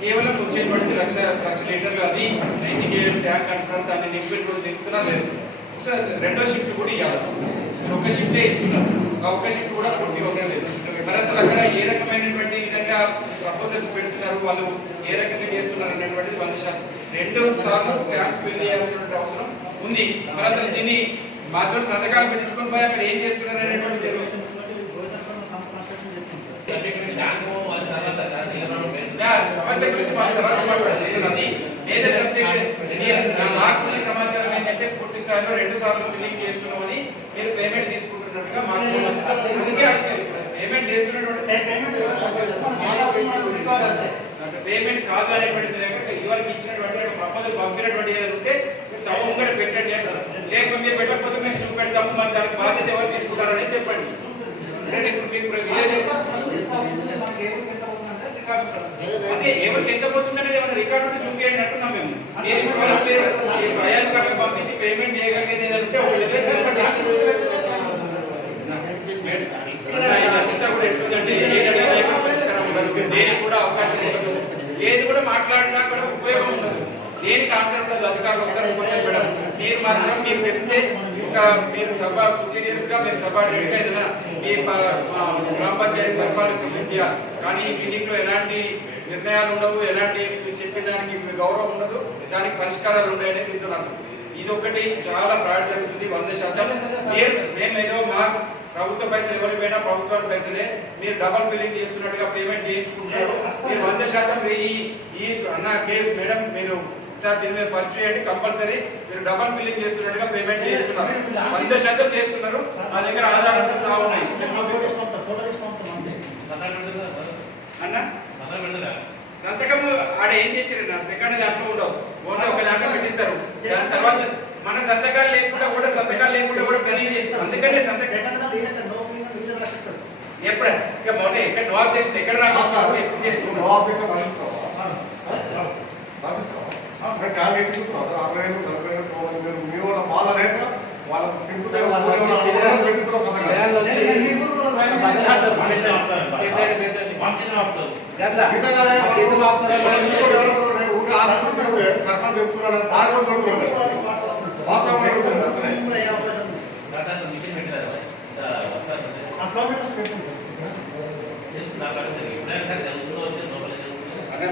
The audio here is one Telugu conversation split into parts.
కేవలం వచ్చేటువంటి లక్ష లీటర్లు అది 90 KL ట్యాంక్ అంటున్నారు. దాన్ని నింపుతున్నా లేదు. సార్ రెండో షిఫ్ట్ కూడా ఇవ్వాలి. అసలు ఒక షిఫ్టే ఇస్తున్నారు. ఆ ఒక్క షిఫ్ట్ కూడా పూర్తిగా అవసరం లేదు. మరి అసలు అక్కడ ఏ రకమైనటువంటి విధంగా ప్రపోజల్స్ పెడుతున్నారు, వాళ్ళు ఏ రకంగా చేస్తున్నారు అనేటువంటిది 100%. 2 సార్లు ట్యాంక్ ఫిల్ చేయాల్సినటువంటి అవసరం ఉంది. మరి అసలు దీన్ని మాతో సంతకాలు పెట్టించుకొని పోయి అక్కడ ఏం చేస్తున్నారు అనేటువంటి తెలియదు. సమస్య గురించి మాట్లాడాలి. మేజర్ సబ్జెక్ట్ మాకు సమాచారం ఏంటంటే పూర్తి స్థాయిలో 2 సార్లు ఫిల్లింగ్ చేస్తున్నామని మీరు పేమెంట్ తీసుకుంటున్నట్టుగా మాకు పేమెంట్ చేస్తున్నటువంటి పేమెంట్ కాదు అనేటువంటి ఇదివరకు ఇచ్చినటువంటి ప్రపోజల్ పంపినటువంటి ఏదైనా ఉంటే సభ ముంగడ పెట్టండి అంటారు. లేకపోతే మీరు పెట్టకపోతే మేము చూపెడతాము, మరి దానికి బాధ్యత ఎవరు తీసుకుంటారని చెప్పండి. అదే ఎవరికి ఎంత పోతుందనేది ఏమైనా రికార్డు ఉంటే చూపించండి అంటున్నాం మేము. మీరు అధికారులకు పంపించి పేమెంట్ చేయగలిగేది ఏదైనా ఉంటే దేనికి కూడా అవకాశం ఉండదు, ఏది కూడా మాట్లాడినా కూడా ఉపయోగం ఉండదు, దేనికి ఆన్సర్ ఉండదు. అధికారులు వస్తారు మేడం, మీరు మాత్రం మీరు చెప్తే మీరు సభ సుపీరియర్స్ గా మీరు సబార్డినేట్ గా ఏదైనా మీ గ్రామ పంచాయతీ పరిపాలనకు సంబంధించి కానీ ఈ మీటింగ్ లో ఎలాంటి నిర్ణయాలు ఉండవు, ఎలాంటి చెప్పే దానికి గౌరవం ఉండదు, దానికి పరిష్కారాలు ఉన్నాయనేది దీంతో నాకు ఇది ఒకటి చాలా ఫ్రాడ్ జరుగుతుంది 100%. మేమేదో మా ప్రభుత్వ పైసలు ఎవరికి పోయినా ప్రభుత్వానికి పైసలే, మీరు డబల్ ఫిల్లింగ్ చేస్తున్నట్టుగా పేమెంట్ చేయించుకుంటున్నారు. మీరు 100% ఈ అన్న మేడం మీరు సార్ దీని మీద పర్చు చేయండి. కంపల్సరీ మీరు డబల్ ఫిల్లింగ్ చేస్తున్నట్టుగా పేమెంట్ చేస్తున్నారు, 100% చేస్తున్నారు. మా దగ్గర ఆధారాలు చాలా ఉన్నాయి. అన్న సంతకం ఆడ ఏం చేసారు నా సెకండ్ దాంట్లో ఉండవు, ఓన్లీ ఒక దాంట్లో పెట్టిస్తారు. దాని తర్వాత మన సంతకాలు లేకుండా కూడా ఫిల్లింగ్ చేస్తారు. అందుకనే సంతకం ఎప్పుడు ఇక మొన్న ఎక్కడ నో ఆబ్జెక్షన్ ఎక్కడ రాకుండా ఎప్పుడు చేస్తున్నారు.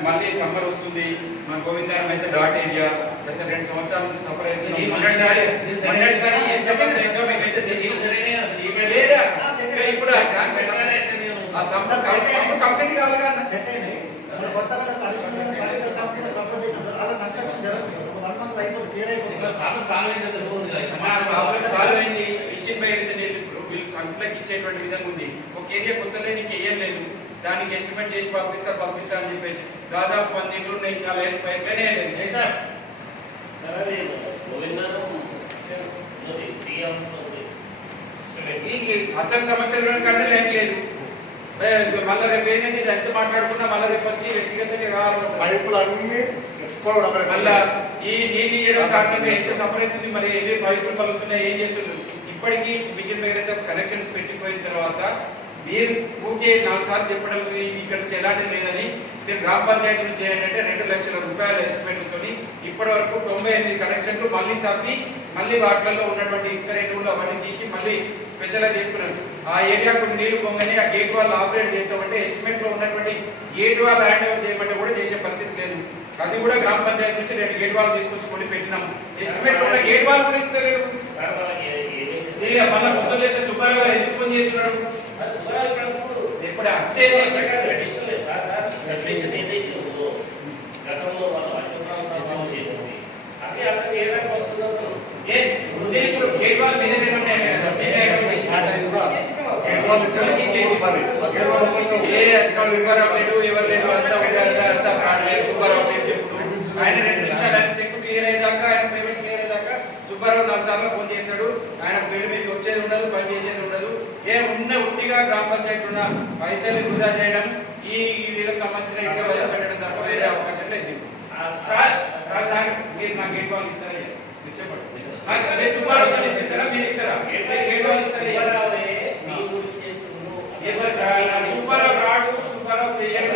మళ్ళీ సమ్మర్ వస్తుంది, మన గోవిందారం అయితే డాట్ ఏరియా గత 2 సంవత్సరాల నుంచి సఫర్ అవుతుంది. మొన్నటిసారి ఏం సమస్య అయిందో మీకైతే తెలుసు. ఇప్పుడు కంప్లీట్ కావాలి ప్రాబ్లం సాల్వ్ అయింది. విషయం బయట వీళ్ళు సంఖ్యలకు ఇచ్చేటువంటి విధంగా ఉంది. ఒక ఏరియా కొత్త లేనికి ఏం లేదు, దానికి ఎస్టిమేట్ చేసి పంపిస్తా అని చెప్పేసి దాదాపు 10 ఇంట్లో ఉన్నాయి. ఇంకా లైన్ పైప్లైనే లేదు. అసలు సమస్యలు కంటే లైన్ లేదు. మళ్ళీ రేపు ఏంటంటే ఇది ఎంత మాట్లాడుకున్నా మళ్ళీ రేపు వచ్చి వ్యక్తిగతంగా కావాలి. మళ్ళా ఈ నీళ్ళు ఇవ్వడం కారణంగా ఎంత సఫర్ అవుతుంది, మరి ఎన్ని పైపులు పలుకుతున్నాయి, ఏం చేస్తున్నారు. ఇప్పటికీ మిషన్ దగ్గర కనెక్షన్స్ పెట్టిపోయిన తర్వాత మీరు ఊకే 4 సార్లు చెప్పడం ఇక్కడ నుంచి ఎలాంటిది లేదని మీరు గ్రామ పంచాయతీలు చేయండి అంటే 2 లక్షల రూపాయల ఎస్టిమేట్తో ఇప్పటి వరకు 98 కనెక్షన్లు మళ్ళీ తప్పి మళ్ళీ వాటిలలో ఉన్నటువంటి ఇసుక రేట్లు అవన్నీ తీసి మళ్ళీ స్పెషల్గా చేసుకున్నారు. ఆ ఏరియా కొన్ని నీళ్లు పొంగని ఆ గేట్ వాళ్ళు ఆపరేట్ చేస్తామంటే ఎస్టిమేట్ లో ఉన్నటువంటి గేట్ వాళ్ళు హ్యాండ్ ఓవర్ చేయమంటే కూడా చేసే పరిస్థితి లేదు. అది కూడా గ్రామ పంచాయతీ నుంచి 2 గేట్ వాళ్ళు తీసుకొచ్చి కొన్ని పెట్టినాము. ఎస్టిమేట్ లో ఉన్న గేట్ వాళ్ళు కూడా ఇస్తలేరు. మళ్ళీ పొద్దున్న అయితే సుబ్బారావు గారు ఎందుకు పని చేస్తున్నాడు ఎప్పుడు వచ్చేది గేట్ వాళ్ళు ఆయన 2 నిమిషాలు ఆయన చెక్ క్లియర్ అయ్యేదాకా ఆయన పేమెంట్ క్లియర్ అయ్యేదాకా సుబ్బారావు 4 సార్లు ఫోన్ చేస్తాడు. ఆయన పేరు మీకు వచ్చేది ఉండదు, పని చేసేది ఉండదు. ఉట్టిగా గ్రామ పంచాయతీ ఉన్న పైసలు వృధా చేయడం, ఈ వీళ్ళకి సంబంధించిన ఇంట్లో పెట్టడం తప్ప వేరే అవకాశం లేదు. మీరు నాకు గేట్ వాళ్ళు ఇస్తారా? మీరు చెప్పండి. సుబ్బారావు ఇస్తారా, మీరు ఇస్తారా? గేట్ వాళ్ళు ఇస్తారా? సుబ్బారావు రాడు, సుబ్బారావు చేయాలి.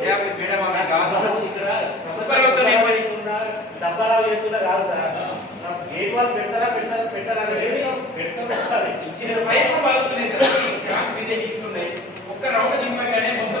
మేడం అలా కాదు ఇక్కడ సుబ్బరావుతోనే పని డబ్బారావు చేస్తున్నా కాదు సార్ గేట్ వాళ్ళు పెట్టారా అనేది పెట్టాలి ఇచ్చిన పైపు బాగుతున్నాయి సార్ ఇదే హిట్స్ ఉన్నాయి ఒక్క రౌండ్ దింపగానే మొత్తం